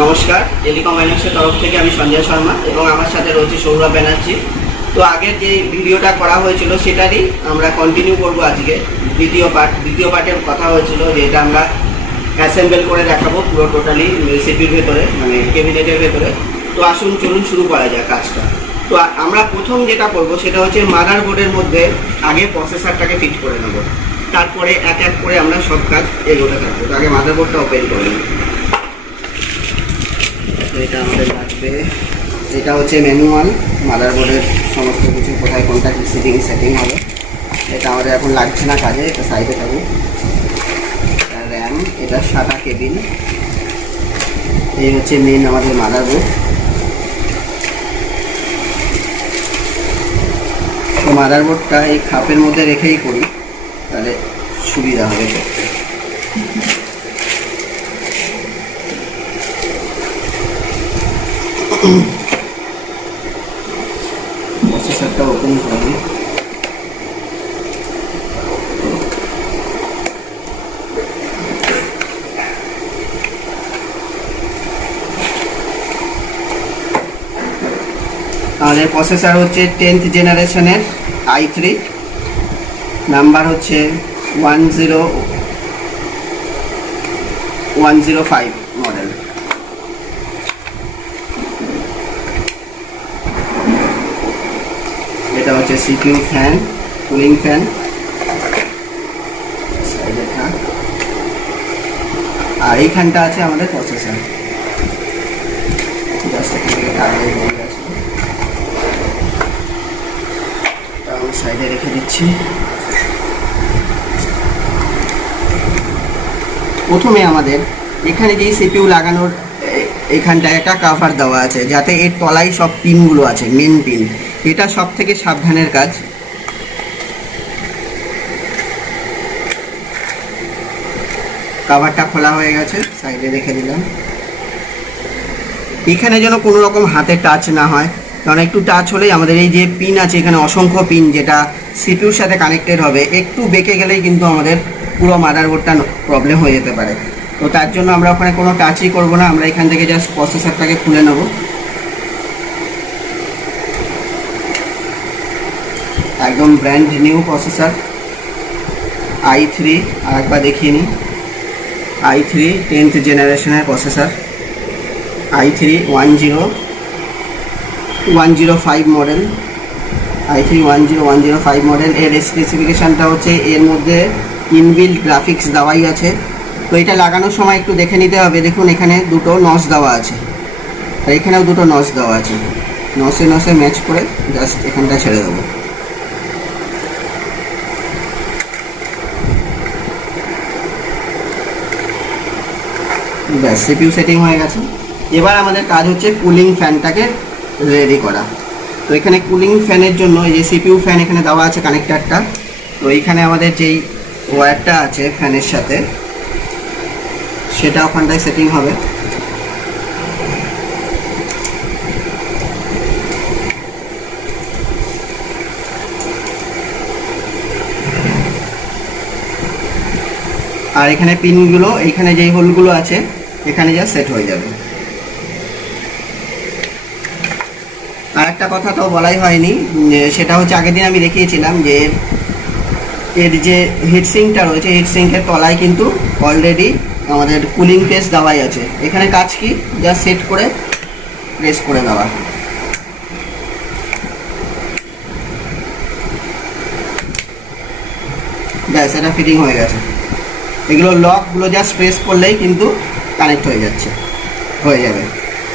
নমস্কার, টেলিকম আইনক্সের তরফ থেকে আমি সঞ্জয় শর্মা এবং আমার সাথে রয়েছে সৌরভ ব্যানার্জি। তো আগের যে ভিডিওটা করা হয়েছিল সেটারই আমরা কন্টিনিউ করব আজকে। দ্বিতীয় পার্টের কথা হয়েছিল যে এটা আমরা অ্যাসেম্বল করে দেখাবো পুরো টোটালি সিপির ভেতরে, মানে ক্যাবিনেটের ভেতরে। তো আসুন চলুন শুরু করা যায় কাজটা। তো আমরা প্রথম যেটা করব সেটা হচ্ছে মাদারবোর্ডের মধ্যে আগে প্রসেসরটাকে ফিট করে নেব, তারপরে এক এক করে আমরা সব কাজ এগোতে থাকবো। তো আগে মাদারবোর্ডটা ওপেন করে নেব। এটা আমাদের লাগবে, এটা হচ্ছে ম্যানুয়াল মাদারবোর্ডের সমস্ত কিছু, কোথায় কোনটা কি সেটিং হবে। এটা আমাদের এখন লাগছে না কাজে, এটা সাইডে থাকুক। র্যাম, এটা সাদা কেবিন, এই হচ্ছে মেন আমাদের মাদারবোর্ড। তো মাদারবোর্ডটা এই খাপের মধ্যে রেখেই করি, তাহলে সুবিধা হবে করতে। প্রসেসরটা ওপেন করবো। আমাদের প্রসেসর হচ্ছে 10th জেনারেশনের i3, নাম্বার হচ্ছে 10105 মডেল। এটা হচ্ছে সিপিইউ ফ্যান, কুলিং ফ্যান, আর এইখানটা আছে আমাদের প্রসেসর। সাইডে রেখে দিচ্ছি। প্রথমে আমাদের এখানে যে সিপিইউ লাগানোর এখানটায় একটা কাভার দেওয়া আছে, যাতে এর তলায় সব পিনগুলো আছে, মেন পিন। এটা সব থেকে সাবধানের কাজ। কাভারটা খোলা হয়ে গেছে, সাইডে রেখে দিলাম। এখানে যেন কোনো রকম হাতে টাচ না হয়, কারণ একটু টাচ হলেই আমাদের এই যে পিন আছে, এখানে অসংখ্য পিন যেটা সিপিইউর সাথে কানেক্টেড হবে, একটু বেঁকে গেলেই কিন্তু আমাদের পুরো মাদারবোর্ডটা প্রবলেম হয়ে যেতে পারে। তো তার জন্য আমরা ওখানে কোনো টাচই করবো না, আমরা এখান থেকে জাস্ট প্রসেসরটাকে খুলে নেব। একদম ব্র্যান্ড নিউ প্রসেসর i3, আর একবার দেখিয়ে নিই। i3 10th জেনারেশনের processor, i3 10105 model, i3 10105 model. এর স্পেসিফিকেশানটা হচ্ছে এর মধ্যে ইনবিল্ট গ্রাফিক্স দেওয়াই আছে। তো এটা লাগানোর সময় একটু দেখে নিতে হবে। দেখুন এখানে দুটো নচ দেওয়া আছে, আর এখানেও দুটো নচ দেওয়া আছে। নচে ম্যাচ করে জাস্ট এখানটা ছেড়ে দেবো। ব্যাস, সিপিইউ সেটিং হয়ে গেছে। এবার আমাদের কাজ হচ্ছে কুলিং ফ্যানটাকে রেডি করা। তো এখানে কুলিং ফ্যানের জন্য এই যে সিপিইউ ফ্যান এখানে দেওয়া আছে কানেক্টারটা। তো এইখানে আমাদের যেই ওয়্যারটা আছে ফ্যানের সাথে, সেটা ওখানটায় সেটিং হবে। আর এখানে পিনগুলো, এইখানে যেই হোলগুলো আছে এখানে যা সেট হয়ে যাবে। আর একটা কথা তো বলাই হয়নি, সেটা হচ্ছে আগের দিন আমি দেখিয়েছিলাম যে এর যে হিটসিঙ্কটা রয়েছে, হিটসিঙ্কের তলায় কিন্তু অলরেডি আমাদের কুলিং পেস্ট দেওয়াই আছে। এখানে কাজ কি, যা সেট করে প্রেস করে দেওয়া। ব্যাস, এটা ফিটিং হয়ে গেছে। এগুলো লকগুলো জাস্ট প্রেস করলেই কিন্তু কানেক্ট হয়ে যাবে।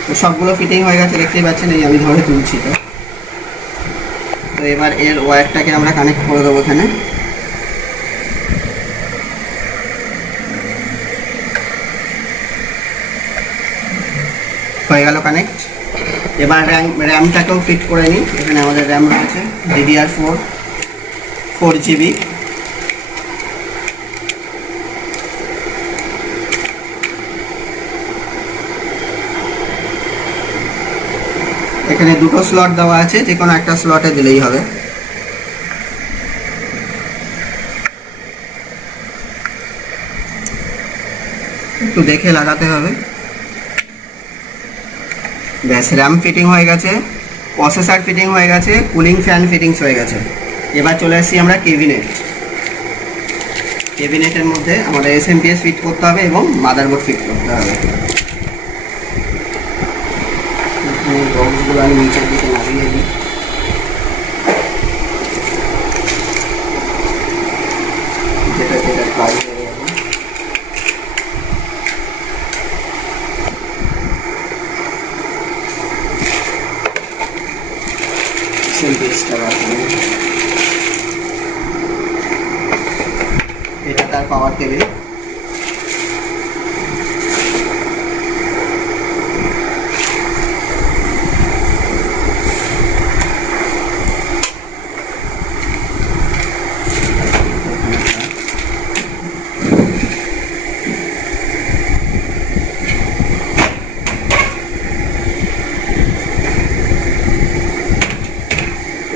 তো সবগুলো ফিটিং হয়ে গেছে, দেখতেই পাচ্ছেন। এই আমি ধরে তুলছি। তো এবার এর ওয়্যারটাকে আমরা কানেক্ট করে দেবো এখানে। হয়ে গেল কানেক্ট। এবার র্যামটাকেও ফিট করে নিই। এখানে আমাদের র্যাম রয়েছে DDR4 4GB। এখানে দুটো স্লট দেওয়া আছে, যে কোনো একটা স্লটে দিলেই হবে। একটু দেখে লাগাতে হবে। ব্যাস, র্যাম ফিটিং হয়ে গেছে, প্রসেসর ফিটিং হয়ে গেছে, কুলিং ফ্যান ফিটিংস হয়ে গেছে। এবার চলে আসছি আমরা কেবিনেটের মধ্যে আমাদের SMPS ফিট করতে হবে এবং মাদারবোর্ড ফিট করতে হবে। বক্সগুলো আমি নিচের দিকে নামিয়ে দিই। যেটা কাজ হয়ে যাবে। এটা তার পাওয়ার টেবিল।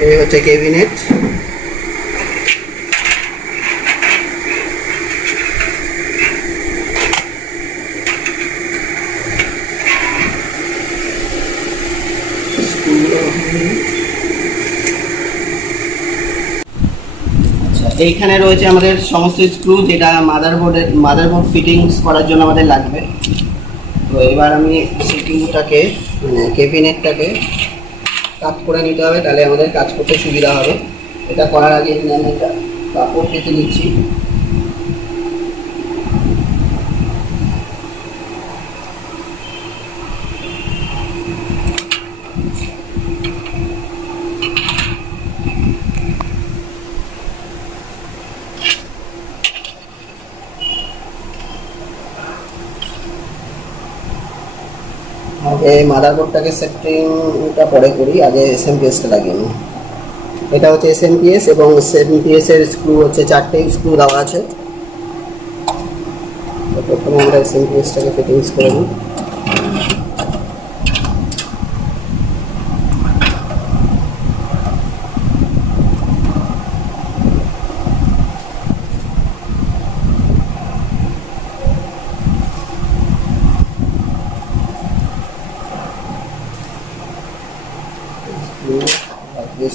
এই হচ্ছে ক্যাবিনেট। এইখানে রয়েছে আমাদের সমস্ত স্ক্রু, যেটা মাদারবোর্ড ফিটিংস করার জন্য আমাদের লাগবে। তো এবার আমি সিটিংটাকে মানে ক্যাবিনেটটাকে কাট করে নিতে হবে, তাহলে আমাদের কাজ করতে সুবিধা হবে। এটা করার আগে আমি একটা কাপড় পেতে নিচ্ছি। আগে মাদারবোর্ডটাকে সেটিংটা পরে করি, আগে SMPSটা লাগিয়ে নিই। এটা হচ্ছে SMPS এবং SMPS এর স্ক্রু হচ্ছে 4টে স্ক্রু দেওয়া আছে। তো প্রথমে আমরা SMPSটাকে ফিটিংস করে নিই।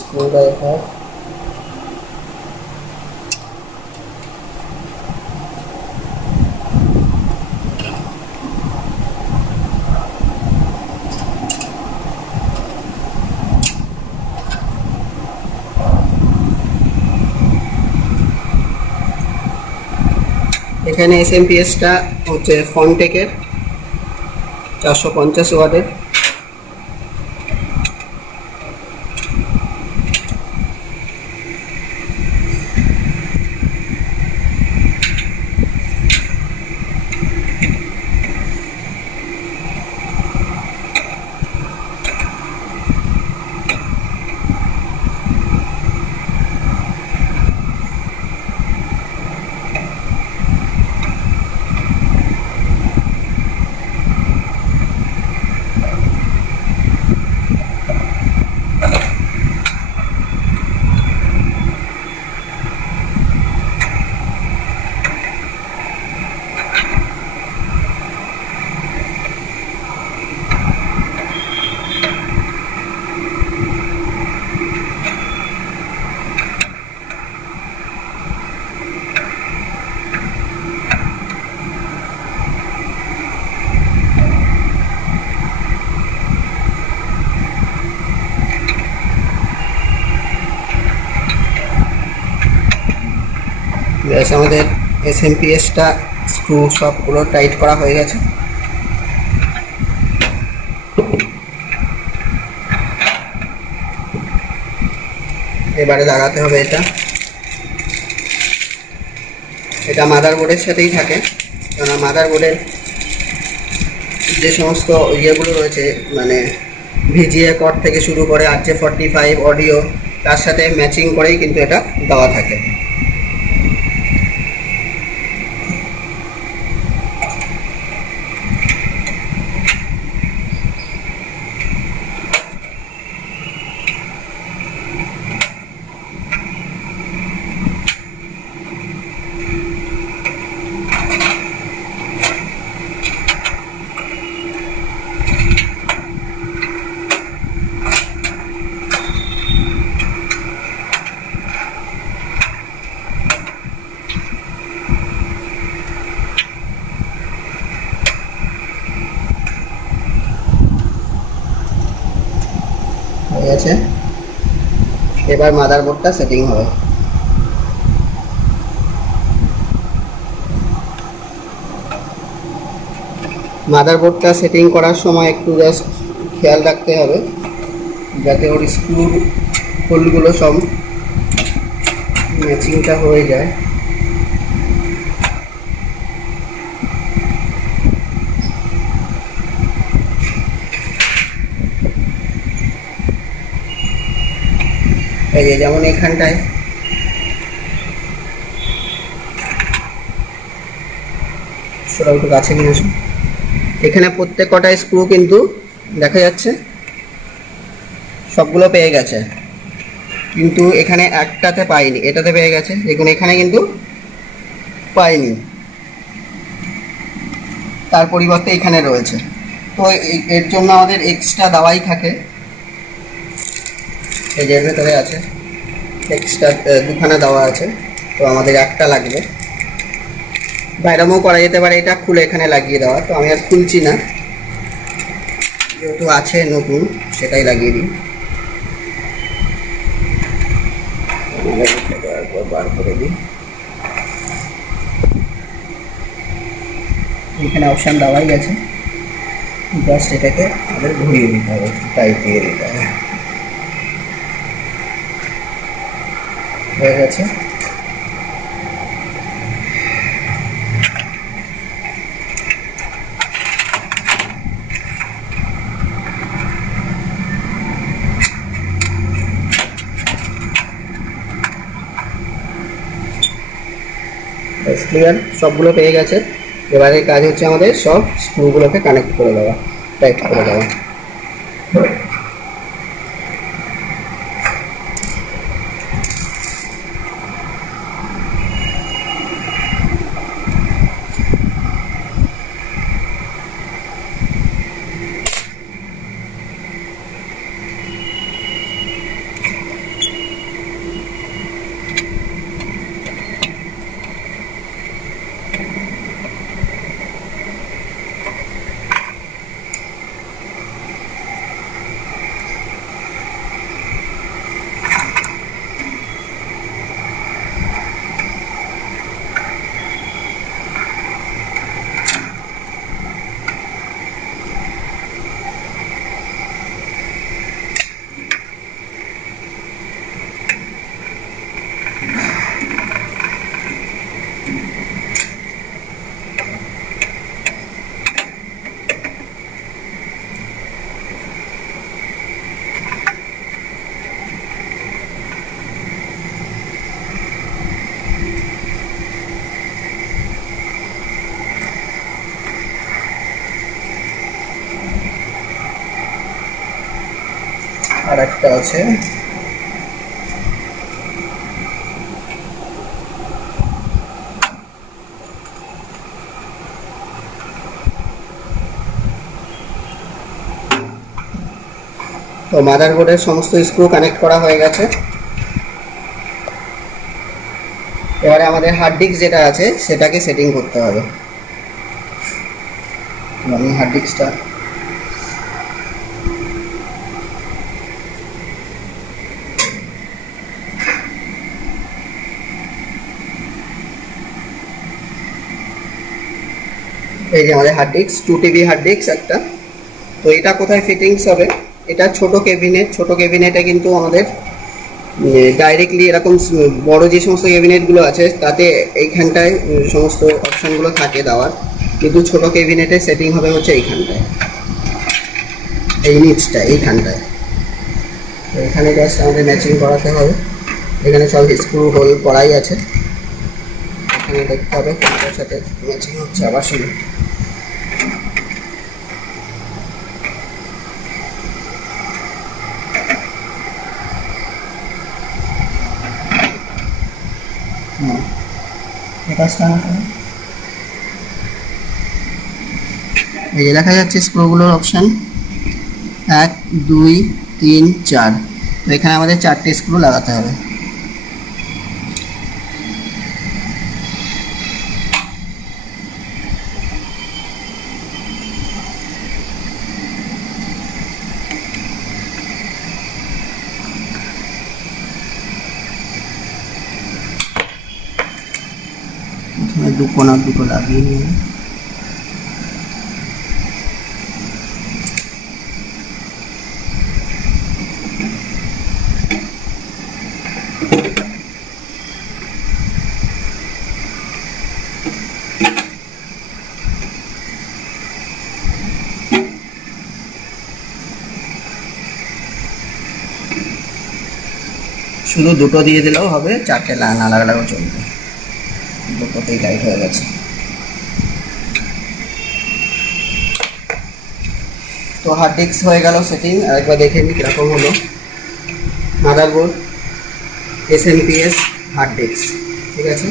screwdriver, এখানে SMPSটা হচ্ছে ফনটেকের 450 ওয়াটের। ব্যাস, আমাদের SMPSটা স্ক্রু সবগুলো টাইট করা হয়ে গেছে। এবারে লাগাতে হবে এটা মাদারবোর্ডের সাথেই থাকে, কারণ মাদারবোর্ডের যে সমস্ত ইয়েগুলো রয়েছে মানে VGA কর্ড থেকে শুরু করে RJ45 অডিও, তার সাথে ম্যাচিং করেই কিন্তু এটা দেওয়া থাকে। গেছে। এবার মাদারবোর্ডটা সেটিং হবে। মাদারবোর্ডটা সেটিং করার সময় একটু জাস্ট খেয়াল রাখতে হবে যাতে ওর স্ক্রুর হোলগুলো সব ম্যাচিংটা হয়ে যায়। এই যে যেমন এখানটায় সেটা একটু কাছে নিয়ে আসুন। এখানে প্রত্যেক কটা স্ক্রু কিন্তু দেখা যাচ্ছে সবগুলো পেয়ে গেছে, কিন্তু এখানে একটাতে পাইনি, এটাতে পেয়ে গেছে। দেখুন এখানে কিন্তু পাইনি, তার পরিবর্তে এখানে রয়েছে। তো এর জন্য আমাদের এক্সট্রা দেওয়াই থাকে। এই যে এর ভেতরে আছে এক্সট্রা দুখানা দেওয়া আছে, তো আমাদের একটা লাগবে। বাইরেও করা যেতে পারে এটা খুলে এখানে লাগিয়ে দেওয়া, তো আমি আর খুলছি না, যেহেতু আছে নতুন সেটাই লাগিয়ে দিই। বার করে দিই। এখানে অপশান দেওয়াই আছে, জাস্ট এটাকে আমাদের ঘুরিয়ে দিতে হবে, টাইট দিয়ে দিতে হবে। হয়ে গেছে। ক্লিয়ার, সবগুলো পেয়ে গেছে। এবারে কাজ হচ্ছে আমাদের সব স্ক্রুগুলোকে কানেক্ট করে দেওয়া, টাইট করে দেওয়া। আর একটা আছে, তো মাদারবোর্ডের সমস্ত স্ক্রু কানেক্ট করা হয়ে গেছে। এবারে আমাদের হার্ড ডিস্ক যেটা আছে সেটাকে সেটিং করতে হবে। আমি হার্ড ডিস্কটা এই যে আমাদের hard disk 2 TB hard disk একটা। তো এটা কোথায় ফিটিংস হবে, এটা ছোট ক্যাবিনেটে কিন্তু আমাদের ডাইরেক্টলি এরকম বড় যে সমস্ত ক্যাবিনেটগুলো আছে তাতে এইখানটায় সমস্ত অপশানগুলো থাকে দেওয়ার, কিন্তু ছোট ক্যাবিনেটে সেটিং হবে হচ্ছে এইখানটায়, এই নিচটা এইখানটায়। তো এখানে জাস্ট আমাদের ম্যাচিং করাতে হবে। এখানে সব স্ক্রু হোল করাই আছে, এখানে দেখতে হবে কোনটার সাথে ম্যাচিং হচ্ছে। আবার শুনুন, এই যে দেখা যাচ্ছে স্ক্রুগুলোর অপশান 1 2 3 4। তো এখানে আমাদের 4টে স্ক্রু লাগাতে হবে। কোনা দুটো লাগিয়ে নিই। শুধু দুটো দিয়ে দিলেও হবে, চারটে না লাগালেও চলবে। দুটোতেই লাইট হয়ে গেছে। তো হার্ড ডিস্ক হয়ে গেল সেটিং। আরেকবার দেখে নিই কীরকম হলো। মাদারবোর্ড, SMPS, হার্ড ডিস্ক, ঠিক আছে।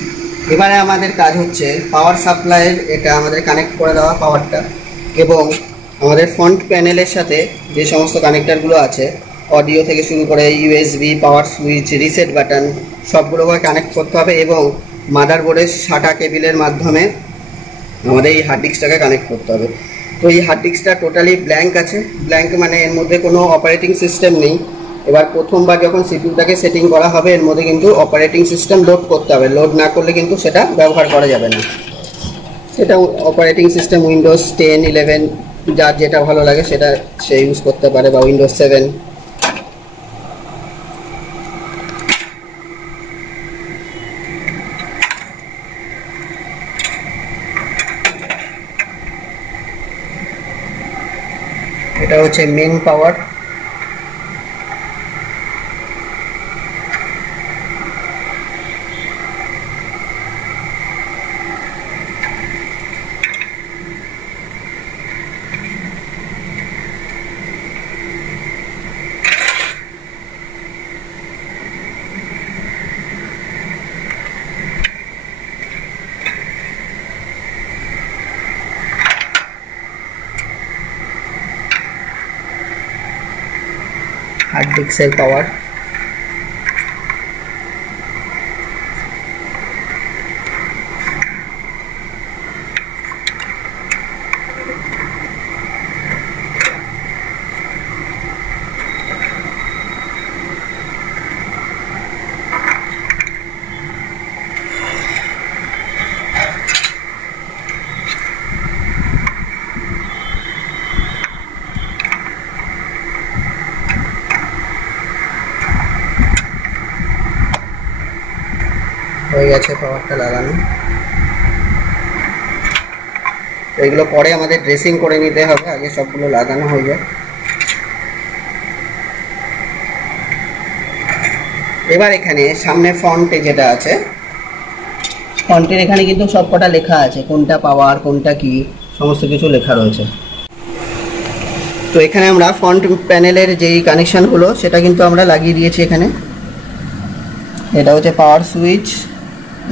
এবারে আমাদের কাজ হচ্ছে পাওয়ার সাপ্লাইয়ের এটা আমাদের কানেক্ট করে দেওয়া পাওয়ারটা, এবং আমাদের ফ্রন্ট প্যানেলের সাথে যে সমস্ত কানেক্টারগুলো আছে, অডিও থেকে শুরু করে USB, পাওয়ার সুইচ, রিসেট বাটন, সবগুলোকে কানেক্ট করতে হবে, এবং মাদারবোর্ডের SATA কেবিলের মাধ্যমে আমাদের এই হার্ড ডিস্কটাকে কানেক্ট করতে হবে। তো এই হার্ড ডিস্কটা টোটালি ব্ল্যাঙ্ক আছে। ব্ল্যাঙ্ক মানে এর মধ্যে কোনো অপারেটিং সিস্টেম নেই। এবার প্রথমবার যখন সিপিইউটাকে সেটিং করা হবে, এর মধ্যে কিন্তু অপারেটিং সিস্টেম লোড করতে হবে। লোড না করলে কিন্তু সেটা ব্যবহার করা যাবে না। সেটা অপারেটিং সিস্টেম উইন্ডোজ 10, 11, যার যেটা ভালো লাগে সেটা সে ইউজ করতে পারে, বা উইন্ডোজ 7। এটা হচ্ছে মেন পাওয়ার। হার্ড ডিস্কের পাওয়ার। হয়ে গেছে পাওয়ারটা লাগানো। তো এগুলো পরে আমাদের ড্রেসিং করে নিতে হবে, আগে সবগুলো লাগানো হয়ে যায়। এবার এখানে সামনে ফন্টে যেটা আছে, ফন্টের এখানে কিন্তু সবকটা লেখা আছে, কোনটা পাওয়ার কোনটা কি সমস্ত কিছু লেখা রয়েছে। তো এখানে আমরা ফন্ট প্যানেলের যেই কানেকশানগুলো সেটা কিন্তু আমরা লাগিয়ে দিয়েছি এখানে। এটা হচ্ছে পাওয়ার সুইচ,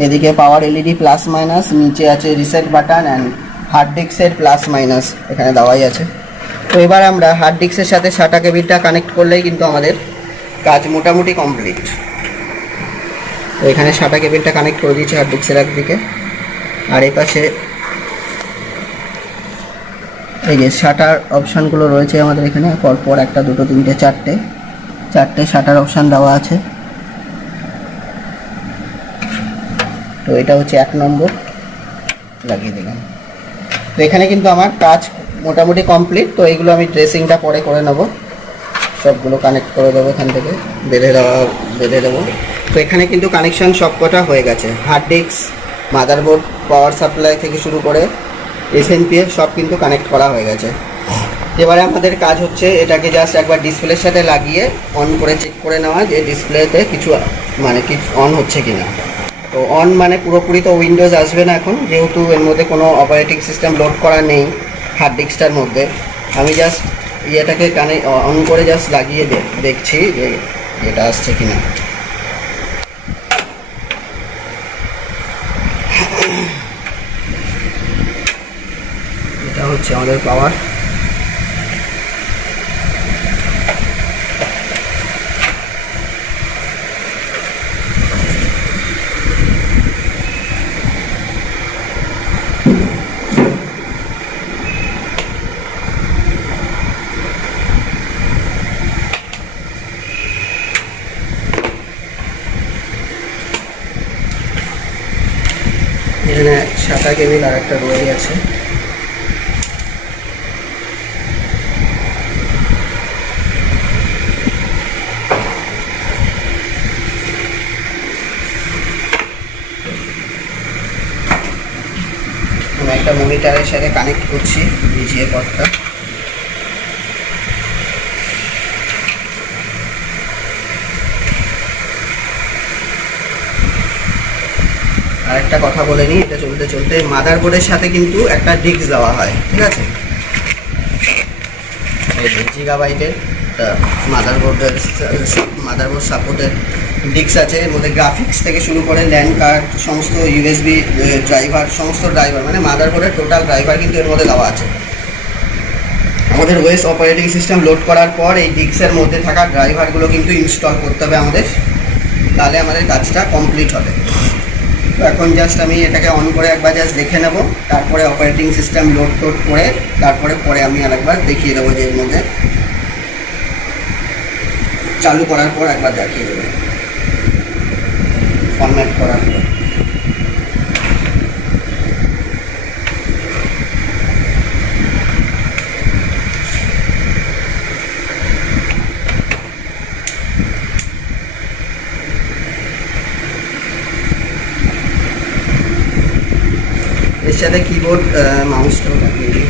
এদিকে পাওয়ার এলইডি প্লাস মাইনাস, নিচে আছে রিসেট বাটন অ্যান্ড হার্ড ডিস্কের প্লাস মাইনাস এখানে দেওয়াই আছে। তো এবার আমরা হার্ড ডিস্কের সাথে SATA কেবিলটা কানেক্ট করলেই কিন্তু আমাদের কাজ মোটামুটি কমপ্লিট। তো এখানে SATA কেবিলটা কানেক্ট করে দিয়েছি হার্ড ডিস্কের একদিকে, আর এই পাশে এই যে SATAর অপশানগুলো রয়েছে আমাদের এখানে, পরপর 1, 2, 3, 4টে SATAর অপশান দেওয়া আছে। তো এটা হচ্ছে 1 নম্বর, লাগিয়ে দিলাম। তো এখানে কিন্তু আমার কাজ মোটামুটি কমপ্লিট। তো এইগুলো আমি ড্রেসিংটা পরে করে নেব, সবগুলো কানেক্ট করে দেবো এখান থেকে, বেঁধে দেবো। তো এখানে কিন্তু কানেকশান সবকটা হয়ে গেছে। Hard disk, motherboard, power supply থেকে শুরু করে SMPS সব কিন্তু কানেক্ট করা হয়ে গেছে। এবারে আমাদের কাজ হচ্ছে এটাকে জাস্ট একবার ডিসপ্লের সাথে লাগিয়ে অন করে চেক করে নেওয়া যে ডিসপ্লেতে কিছু অন হচ্ছে কিনা। তো অন মানে পুরোপুরি তো উইন্ডোজ আসবে না এখন, যেহেতু এর মধ্যে কোনো অপারেটিং সিস্টেম লোড করা নেই হার্ড ডিস্কটার মধ্যে। আমি জাস্ট ইয়েটাকে অন করে জাস্ট লাগিয়ে দেখছি যে এটা আসছে কিনা। এটা হচ্ছে আমাদের পাওয়ার। এখানে SATA কেবিল আর একটা রয়ে আছে। আমি একটা মনিটরের সাথে কানেক্ট করছি VGA পর্টটা। আর একটা কথা বলে নিই, এটা চলতে চলতে মাদারবোর্ডের সাথে কিন্তু একটা ডিস্ক দেওয়া হয়, ঠিক আছে? এই জিগাবাইটের মাদারবোর্ড সাপোর্টের ডিস্ক আছে। এর মধ্যে গ্রাফিক্স থেকে শুরু করে ল্যান্ড কার্ড, সমস্ত USB ড্রাইভার, সমস্ত ড্রাইভার মানে মাদারবোর্ডের টোটাল ড্রাইভার কিন্তু এর মধ্যে দেওয়া আছে। আমাদের ওএস অপারেটিং সিস্টেম লোড করার পর এই ডিস্কের মধ্যে থাকা ড্রাইভারগুলো কিন্তু ইনস্টল করতে হবে আমাদের, তাহলে আমাদের কাজটা কমপ্লিট হবে। তো এখন জাস্ট আমি এটাকে অন করে একবার জাস্ট দেখে নেব, তারপরে অপারেটিং সিস্টেম লোড করে তারপরে আমি আরেকবার দেখিয়ে দেবো যে এর মধ্যে চালু করার পর একবার দেখিয়ে দেবো ফরম্যাট করার পর। এর সাথে কিবোর্ড মাউসটাও লাগিয়ে দিই।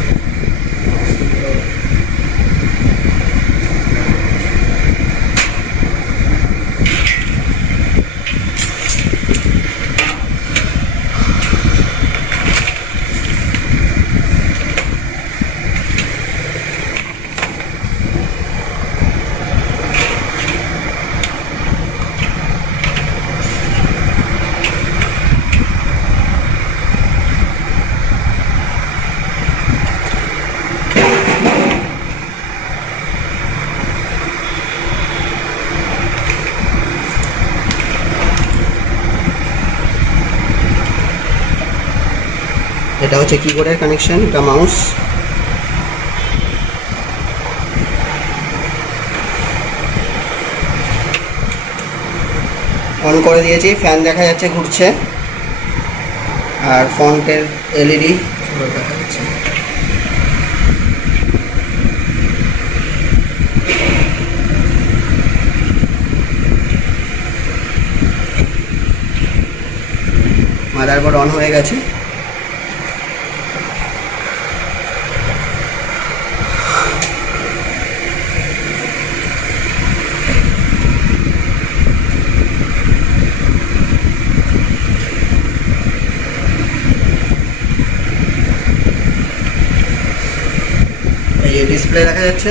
এটা হচ্ছে কিবোর্ডের কানেকশন, এটা মাউস। অন করে দিয়েছি, ফ্যান দেখা যাচ্ছে ঘুরছে, আর ফন্টের LED দেখা যাচ্ছে। মাদারবোর্ড অন হয়ে গেছে। এই ডিসপ্লে দেখা যাচ্ছে,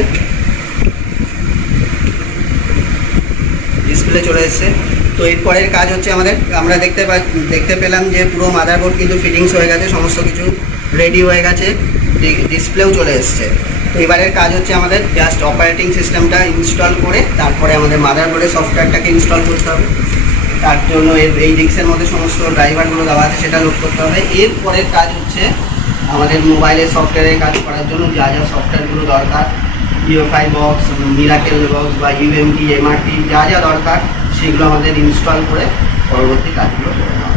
ডিসপ্লে চলে এসেছে। তো এরপরের কাজ হচ্ছে আমাদের, আমরা দেখতে পেলাম যে পুরো মাদারবোর্ড কিন্তু ফিটিংস হয়ে গেছে, সমস্ত কিছু রেডি হয়ে গেছে, ডিসপ্লেও চলে এসেছে। তো এবারের কাজ হচ্ছে আমাদের জাস্ট অপারেটিং সিস্টেমটা ইনস্টল করে তারপরে আমাদের মাদারবোর্ডের সফটওয়্যারটাকে ইনস্টল করতে হবে। তার জন্য এই ডিস্কের মধ্যে সমস্ত ড্রাইভারগুলো দেওয়া আছে সেটা লোড করতে হবে। এরপরের কাজ হচ্ছে আমাদের মোবাইলের সফটওয়্যারে কাজ করার জন্য যা যা সফটওয়্যারগুলো দরকার, UEFI বক্স, মিরাকেল বক্স বা UMT, MRT যা যা দরকার সেগুলো আমাদের ইনস্টল করে পরবর্তী কাজগুলো করে নেওয়া।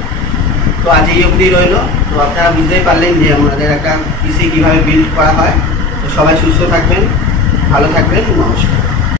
তো আজ এই অবধি রইল। তো আপনারা বুঝতেই পারলেন যে আমাদের একটা PC কীভাবে বিল্ড করা হয়। তো সবাই সুস্থ থাকবেন, ভালো থাকবেন, নমস্কার।